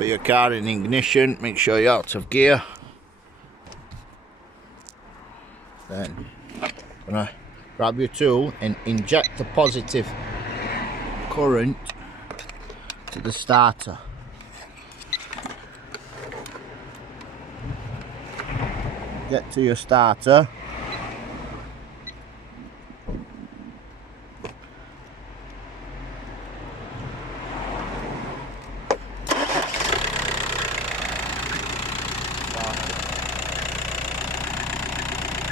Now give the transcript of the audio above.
Put your car in ignition, make sure you're out of gear. Then gonna grab your tool and inject the positive current to the starter. Get to your starter,